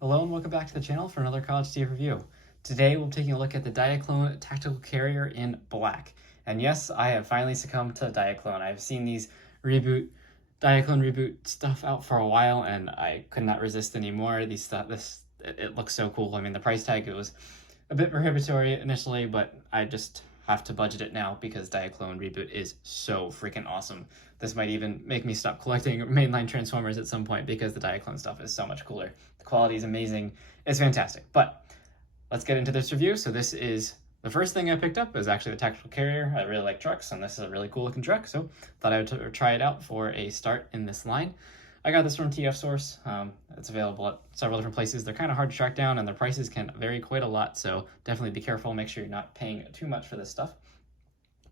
Hello and welcome back to the channel for another College Steve review. Today we'll be taking a look at the Diaclone Tactical Carrier in black. And yes, I have finally succumbed to Diaclone. I've seen these Diaclone Reboot stuff out for a while and I could not resist anymore. It looks so cool. I mean, the price tag, it was a bit prohibitory initially, but I just have to budget it now because Diaclone Reboot is so freaking awesome. This might even make me stop collecting mainline Transformers at some point because the Diaclone stuff is so much cooler. The quality is amazing. It's fantastic. But let's get into this review. So this is the first thing I picked up is actually the Tactical Carrier. I really like trucks, and this is a really cool looking truck, so thought I would try it out for a start in this line. I got this from TF Source. It's available at several different places. They're kind of hard to track down, and their prices can vary quite a lot, so definitely be careful. Make sure you're not paying too much for this stuff.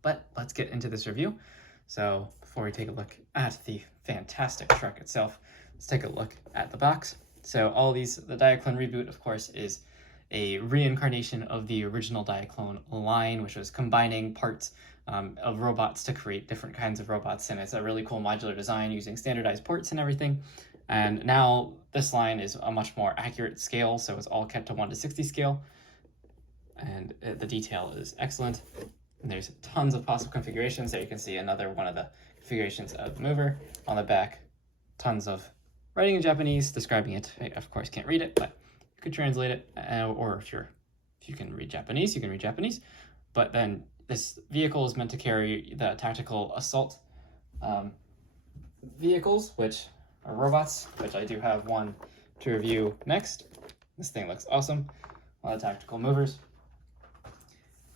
But let's get into this review. So before we take a look at the fantastic truck itself, let's take a look at the box. So the Diaclone Reboot, of course, is a reincarnation of the original Diaclone line, which was combining parts of robots to create different kinds of robots. And it's a really cool modular design using standardized ports and everything. And now this line is a much more accurate scale, so it's all kept to 1:60 scale. And the detail is excellent. And there's tons of possible configurations. There you can see another one of the configurations of the mover. On the back, tons of writing in Japanese describing it. I, of course, can't read it, but you could translate it, or if you can read Japanese, you can read Japanese. But then this vehicle is meant to carry the tactical assault vehicles, which are robots, which I do have one to review next. This thing looks awesome. A lot of tactical movers.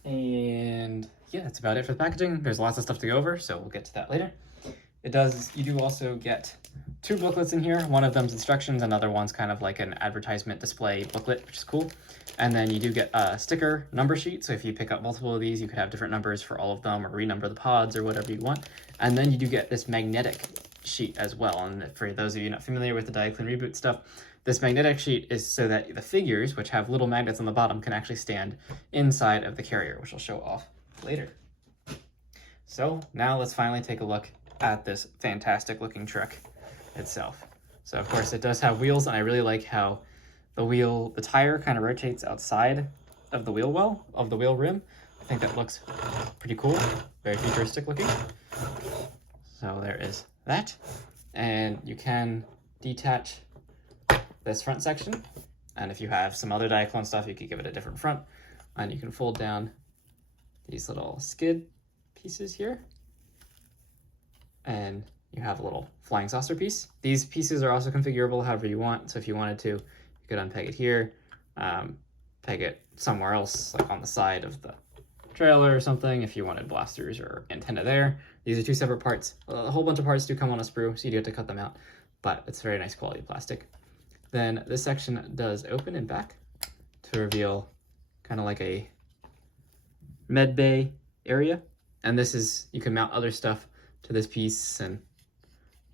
And yeah, that's about it for the packaging. There's lots of stuff to go over, so we'll get to that later. You do also get two booklets in here. One of them's instructions, another one's kind of like an advertisement display booklet, which is cool. And then you do get a sticker number sheet, so if you pick up multiple of these, you could have different numbers for all of them, or renumber the pods, or whatever you want. And then you do get this magnetic sheet as well. And for those of you not familiar with the Diaclone Reboot stuff, this magnetic sheet is so that the figures, which have little magnets on the bottom, can actually stand inside of the carrier, which I'll show off later. So now let's finally take a look at this fantastic looking truck itself. So of course it does have wheels, and I really like how the tire kind of rotates outside of the wheel well, of the wheel rim. I think that looks pretty cool, very futuristic looking. So there is that. And you can detach this front section, and if you have some other Diaclone stuff, you could give it a different front, and you can fold down these little skid pieces here, and you have a little flying saucer piece. These pieces are also configurable however you want, so if you wanted to, you could unpeg it here, peg it somewhere else, like on the side of the trailer or something, if you wanted blasters or antenna there. These are two separate parts. A whole bunch of parts do come on a sprue, so you do have to cut them out, but it's very nice quality plastic. Then this section does open in back to reveal kind of like a med bay area. And this is, you can mount other stuff to this piece and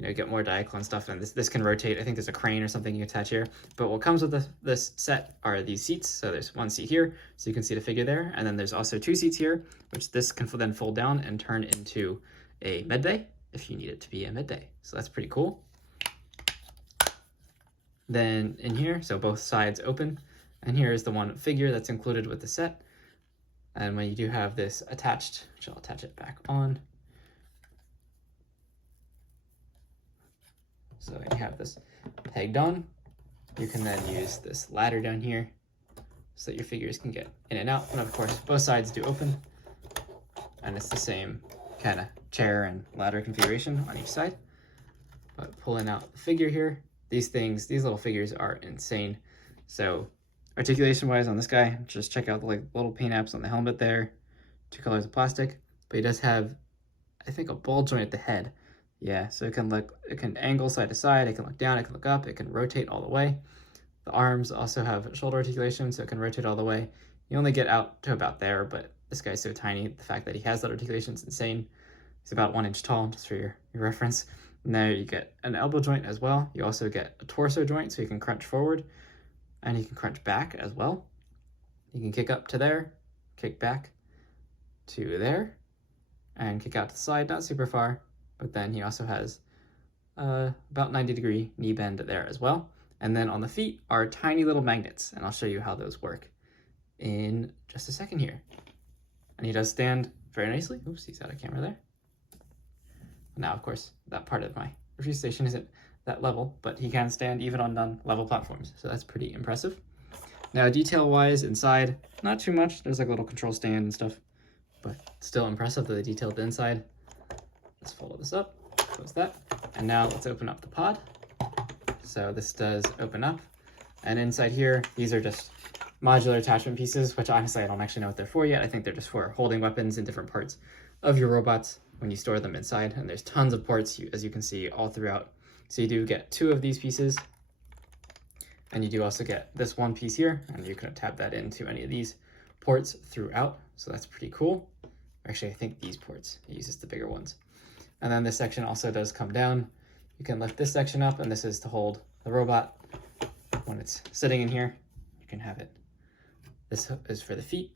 get more Diaclone stuff. And this can rotate. I think there's a crane or something you attach here. But what comes with this set are these seats. So there's one seat here, so you can see the figure there. And then there's also two seats here, which this can then fold down and turn into a med bay if you need it to be a med bay. So that's pretty cool. Then in here, so both sides open, and here is the one figure that's included with the set. And when you do have this attached, which I'll attach it back on. So you have this pegged on. You can then use this ladder down here so that your figures can get in and out. And of course, both sides do open, and it's the same kind of chair and ladder configuration on each side. But pulling out the figure here, these little figures are insane. So articulation wise on this guy, just check out the little paint apps on the helmet there, 2 colors of plastic, but he does have, I think, a ball joint at the head. Yeah, so it can angle side to side, it can look down, it can look up, it can rotate all the way. The arms also have shoulder articulation, so it can rotate all the way. You only get out to about there, but this guy's so tiny, the fact that he has that articulation is insane. He's about 1 inch tall, just for your reference. And there you get an elbow joint as well. You also get a torso joint, so you can crunch forward, and you can crunch back as well. You can kick up to there, kick back to there, and kick out to the side, not super far, but then he also has about 90-degree knee bend there as well. And then on the feet are tiny little magnets, and I'll show you how those work in just a second here. And he does stand very nicely. Oops, he's out of camera there. Now, of course, that part of my review station isn't that level, but he can stand even on non-level platforms, so that's pretty impressive. Now, detail-wise, inside, not too much. There's like a little control stand and stuff, but still impressive that they detailed the inside. Let's follow this up, close that, and now let's open up the pod. So this does open up, and inside here, these are just modular attachment pieces, which honestly I don't actually know what they're for yet. I think they're just for holding weapons in different parts of your robots when you store them inside, and there's tons of ports, as you can see, all throughout. So you do get 2 of these pieces, and you do also get this one piece here, and you can tap that into any of these ports throughout, so that's pretty cool. Actually, I think these ports, it uses the bigger ones. And then this section also does come down. You can lift this section up, and this is to hold the robot when it's sitting in here. You can have it. This is for the feet.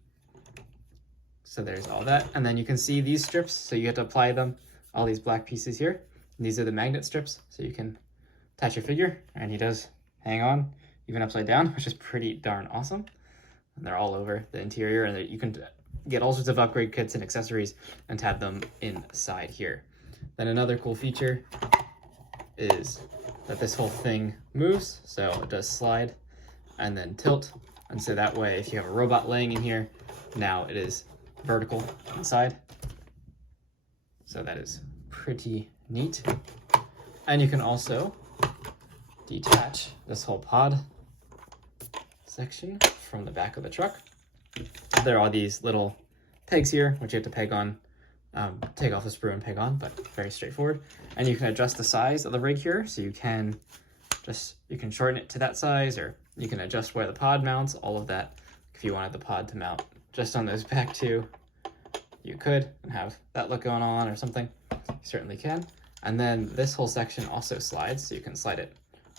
So there's all that. And then you can see these strips, so you have to apply them, all these black pieces here. And these are the magnet strips, so you can attach your figure, and he does hang on, even upside down, which is pretty darn awesome. And they're all over the interior, and you can get all sorts of upgrade kits and accessories and have them inside here. Then another cool feature is that this whole thing moves, so it does slide and then tilt, and so that way if you have a robot laying in here, now it is vertical inside. So that is pretty neat. And you can also detach this whole pod section from the back of the truck. There are these little pegs here, which you have to peg on, take off the sprue and peg on, but very straightforward. And you can adjust the size of the rig here, so you can shorten it to that size, or you can adjust where the pod mounts, all of that. If you wanted the pod to mount just on those back 2, you could, and have that look going on or something. You certainly can. And then this whole section also slides, so you can slide it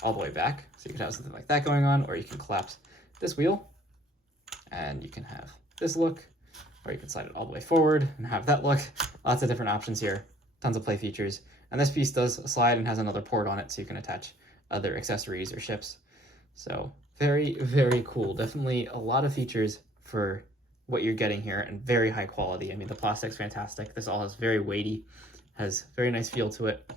all the way back. So you could have something like that going on, or you can collapse this wheel, and you can have this look, or you can slide it all the way forward and have that look. Lots of different options here, tons of play features. And this piece does slide and has another port on it, so you can attach other accessories or ships. So very, very cool. Definitely a lot of features for what you're getting here, and very high quality. I mean, the plastic's fantastic. This all is very weighty, has very nice feel to it,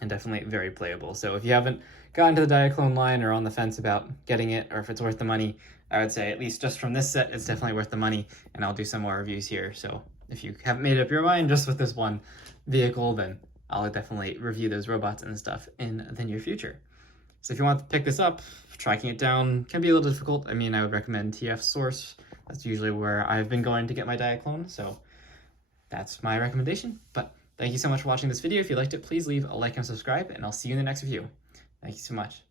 and definitely very playable. So if you haven't gotten to the Diaclone line or on the fence about getting it, or if it's worth the money, I would say at least just from this set, it's definitely worth the money, and I'll do some more reviews here. So if you haven't made up your mind just with this one vehicle, then I'll definitely review those robots and stuff in the near future. So if you want to pick this up, tracking it down can be a little difficult. I mean, I would recommend TF Source. That's usually where I've been going to get my Diaclone, so that's my recommendation. But thank you so much for watching this video. If you liked it, please leave a like and subscribe, and I'll see you in the next review. Thank you so much.